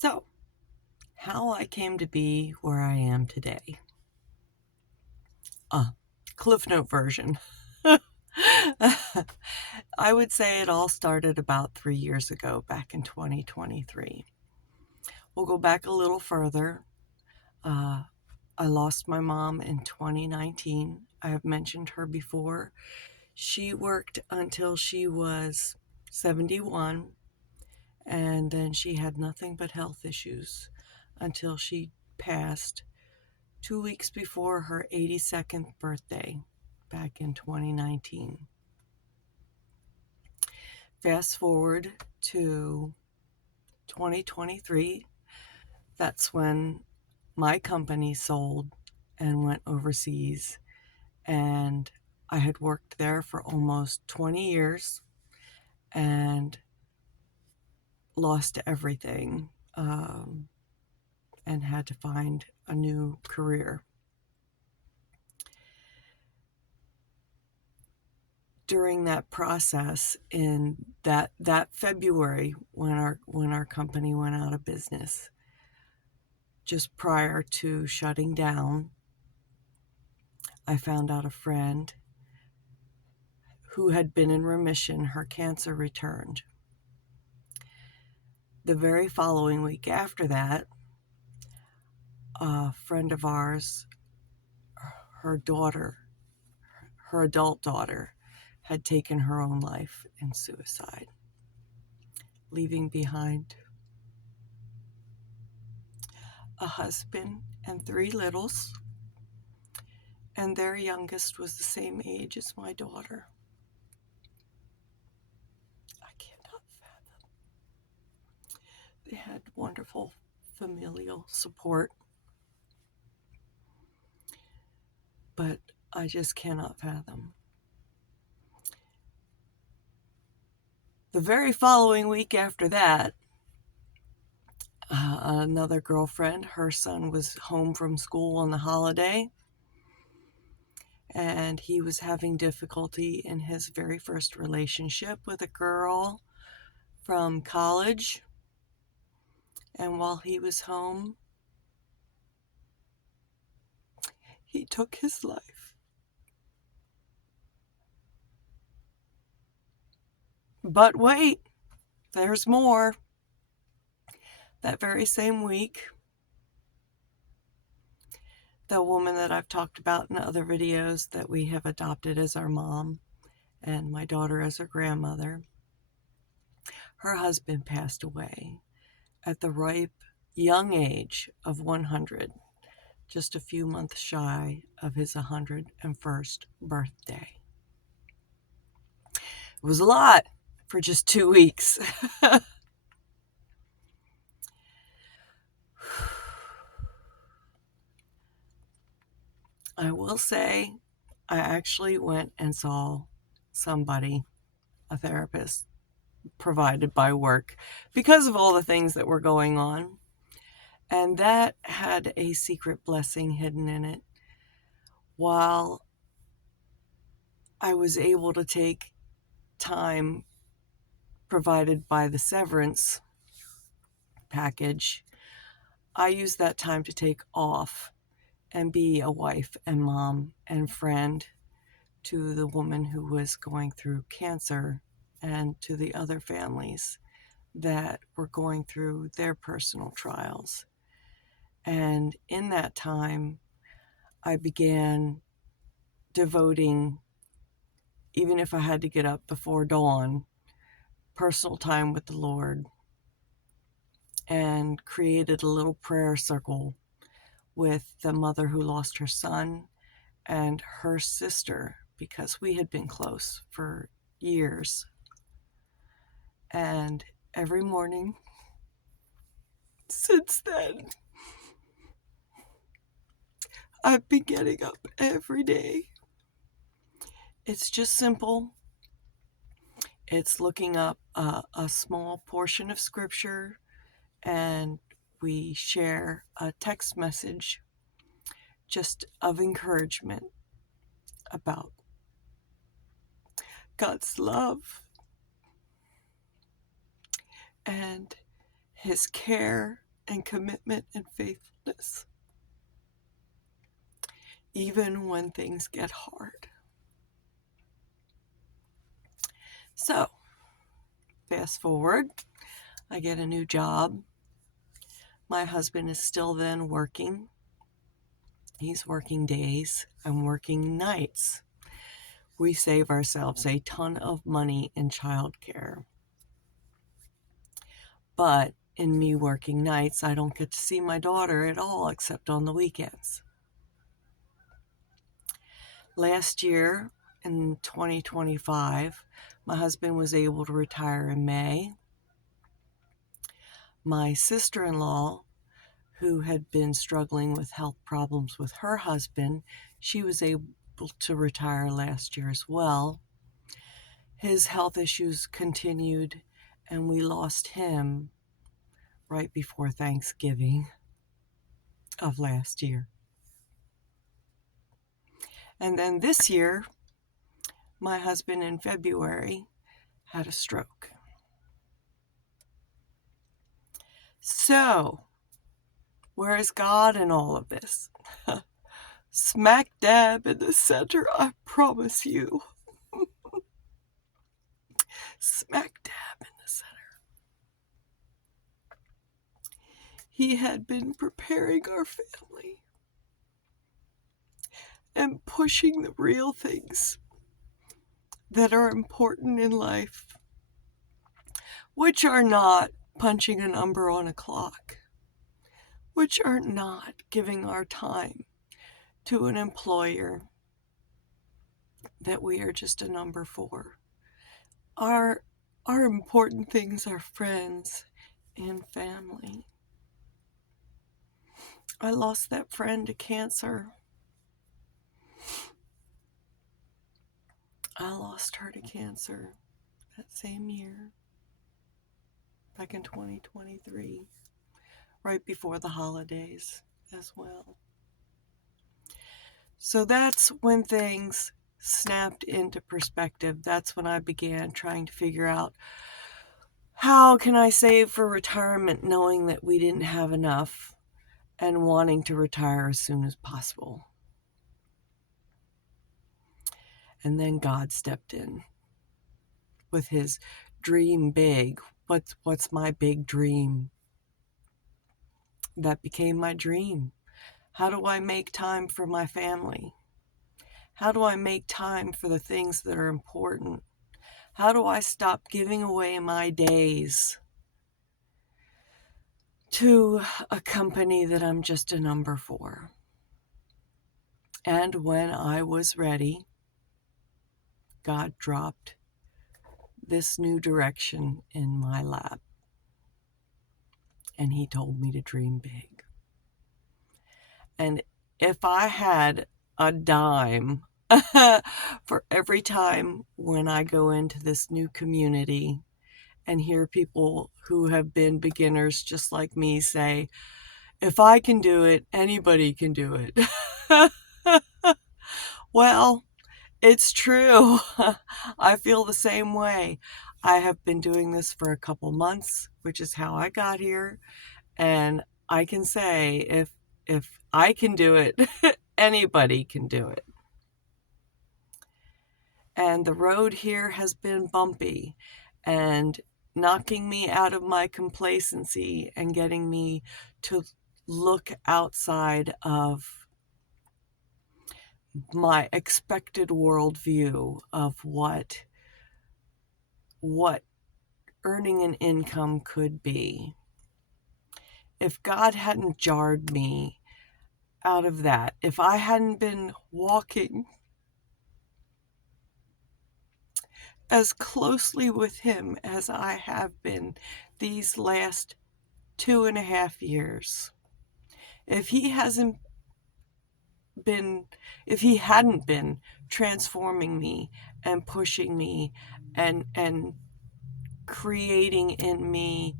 So, how I came to be where I am today. Cliff Note version. I would say it all started about 3 years ago, back in 2023. We'll go back a little further. I lost my mom in 2019. I have mentioned her before. She worked until she was 71, and then she had nothing but health issues until she passed 2 weeks before her 82nd birthday back in 2019. Fast forward to 2023, that's when my company sold and went overseas, and I had worked there for almost 20 years and lost everything, and had to find a new career. During that process, in that February, when our company went out of business, just prior to shutting down, I found out a friend who had been in remission, her cancer returned. The very following week after that, a friend of ours, her adult daughter, had taken her own life in suicide, leaving behind a husband and 3 littles, and their youngest was the same age as my daughter. I cannot fathom. They had wonderful familial support, but I just cannot fathom. The very following week after that, another girlfriend, her son was home from school on the holiday, and he was having difficulty in his very first relationship with a girl from college. And while he was home, he took his life. But wait, there's more. That very same week, the woman that I've talked about in other videos that we have adopted as our mom and my daughter as her grandmother, her husband passed away at the ripe young age of 100, just a few months shy of his 101st birthday. It was a lot for just 2 weeks. I will say, I actually went and saw somebody, a therapist, provided by work, because of all the things that were going on. And that had a secret blessing hidden in it. While I was able to take time provided by the severance package, I used that time to take off and be a wife and mom and friend to the woman who was going through cancer and to the other families that were going through their personal trials. And in that time, I began devoting, even if I had to get up before dawn, personal time with the Lord, and created a little prayer circle with the mother who lost her son and her sister, because we had been close for years. And every morning since then, I've been getting up every day. It's just simple. It's looking up a small portion of scripture, and we share a text message just of encouragement about God's love and His care and commitment and faithfulness, even when things get hard. So, fast forward, I get a new job. My husband is still then working. He's working days. I'm working nights. We save ourselves a ton of money in childcare. But in me working nights, I don't get to see my daughter at all except on the weekends. Last year, in 2025, my husband was able to retire in May. My sister-in-law, who had been struggling with health problems with her husband, she was able to retire last year as well. His health issues continued, and we lost him right before Thanksgiving of last year. And then this year, my husband in February had a stroke. So, where is God in all of this? Smack dab in the center, I promise you. Smack dab in the center. He had been preparing our family and pushing the real things that are important in life, which are not punching a number on a clock, which are not giving our time to an employer that we are just a number for. Our important things are friends and family. I lost that friend to cancer. I lost her to cancer that same year, back in 2023, right before the holidays as well. So that's when things snapped into perspective. That's when I began trying to figure out, how can I save for retirement, knowing that we didn't have enough and wanting to retire as soon as possible. And then God stepped in with his dream big. What's my big dream? That became my dream. How do I make time for my family? How do I make time for the things that are important? How do I stop giving away my days to a company that I'm just a number for? And when I was ready, God dropped this new direction in my lap. And he told me to dream big. And if I had a dime for every time when I go into this new community and hear people who have been beginners just like me say, if I can do it, anybody can do it. Well, it's true. I feel the same way. I have been doing this for a couple months, which is how I got here. And I can say, if I can do it, anybody can do it. And the road here has been bumpy and knocking me out of my complacency and getting me to look outside of my expected worldview of what earning an income could be. If God hadn't jarred me out of that, if I hadn't been walking as closely with him as I have been these last 2.5 years, if he hadn't been transforming me and pushing me and creating in me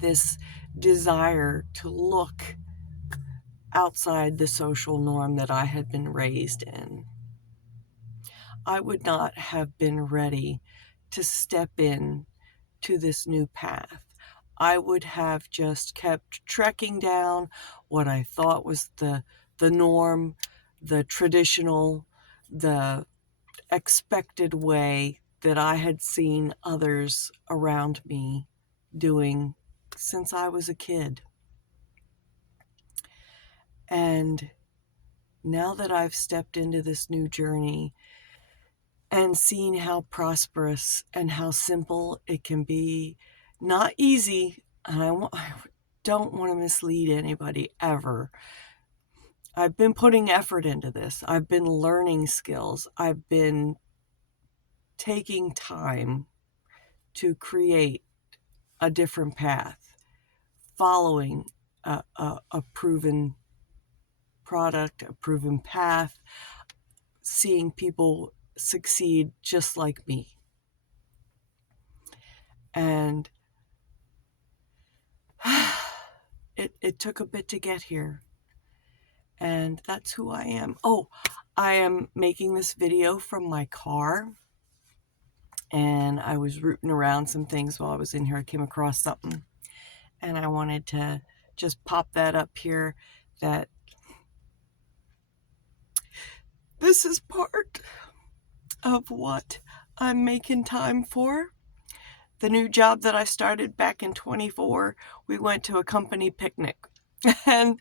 this desire to look outside the social norm that I had been raised in, I would not have been ready to step in to this new path. I would have just kept trekking down what I thought was the norm, the traditional, the expected way that I had seen others around me doing since I was a kid. And now that I've stepped into this new journey and seen how prosperous and how simple it can be, not easy, and I don't want to mislead anybody ever. I've been putting effort into this. I've been learning skills. I've been taking time to create a different path, following a proven product, a proven path, seeing people succeed just like me. And it took a bit to get here. And that's who I am. Oh, I am making this video from my car. And I was rooting around some things while I was in here. I came across something. And I wanted to just pop that up here, that this is part of what I'm making time for. The new job that I started back in 24, we went to a company picnic. And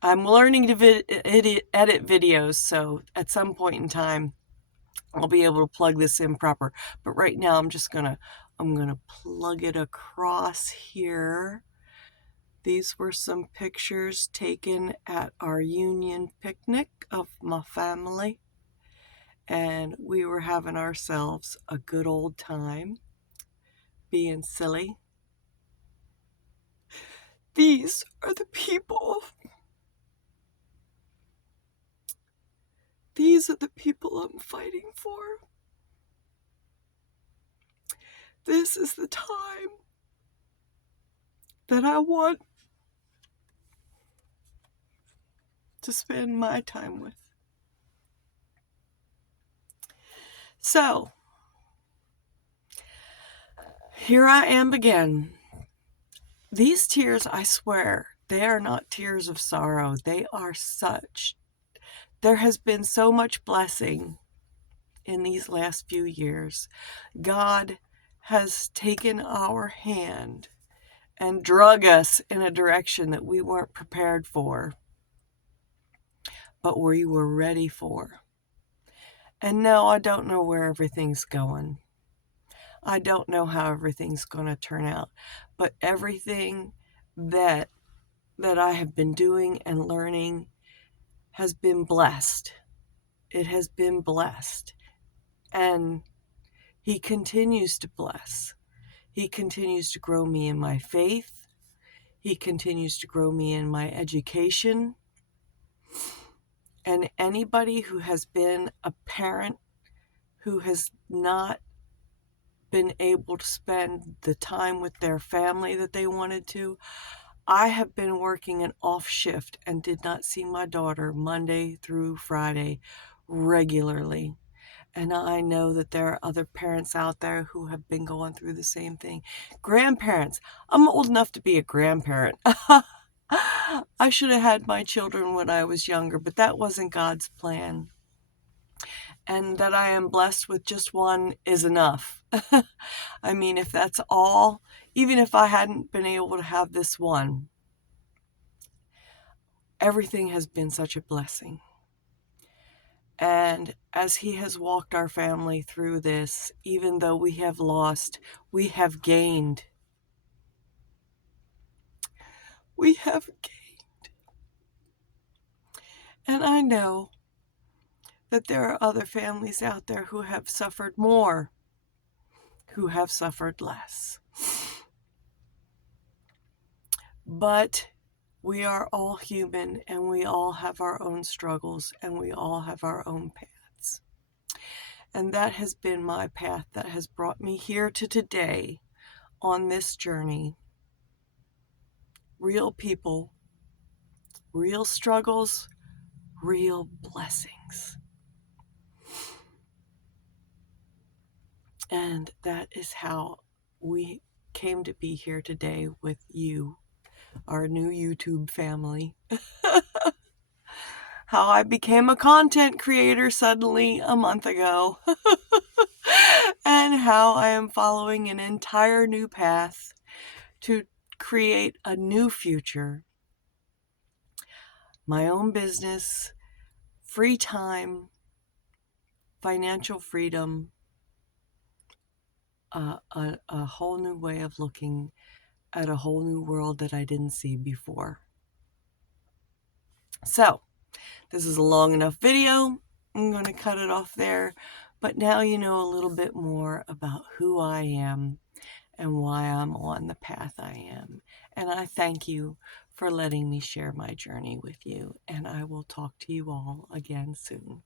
I'm learning to edit videos, so at some point in time, I'll be able to plug this in proper. But right now, I'm gonna plug it across here. These were some pictures taken at our union picnic of my family. And we were having ourselves a good old time, being silly. These are the people. These are the people I'm fighting for. This is the time that I want to spend my time with. So, here I am again. These tears, I swear, they are not tears of sorrow. There has been so much blessing in these last few years. God has taken our hand and drug us in a direction that we weren't prepared for, but we were ready for. And no, I don't know where everything's going. I don't know how everything's going to turn out, but everything that I have been doing and learning has been blessed. It has been blessed. And He continues to bless. He continues to grow me in my faith. He continues to grow me in my education. And anybody who has been a parent who has not been able to spend the time with their family that they wanted to, I have been working an off shift and did not see my daughter Monday through Friday regularly. And I know that there are other parents out there who have been going through the same thing. Grandparents. I'm old enough to be a grandparent. I should have had my children when I was younger, but that wasn't God's plan. And that I am blessed with just one is enough. I mean, if that's all, even if I hadn't been able to have this one, everything has been such a blessing. And as He has walked our family through this, even though we have lost, we have gained. We have gained. And I know that there are other families out there who have suffered more, who have suffered less. But we are all human, and we all have our own struggles, and we all have our own paths. And that has been my path that has brought me here to today on this journey. Real people, real struggles, real blessings. And that is how we came to be here today with you, our new YouTube family. How I became a content creator suddenly a month ago. And how I am following an entire new path to create a new future. My own business, free time, financial freedom, a whole new way of looking at a whole new world that I didn't see before. So, this is a long enough video. I'm going to cut it off there. But now you know a little bit more about who I am and why I'm on the path I am. And I thank you for letting me share my journey with you. And I will talk to you all again soon.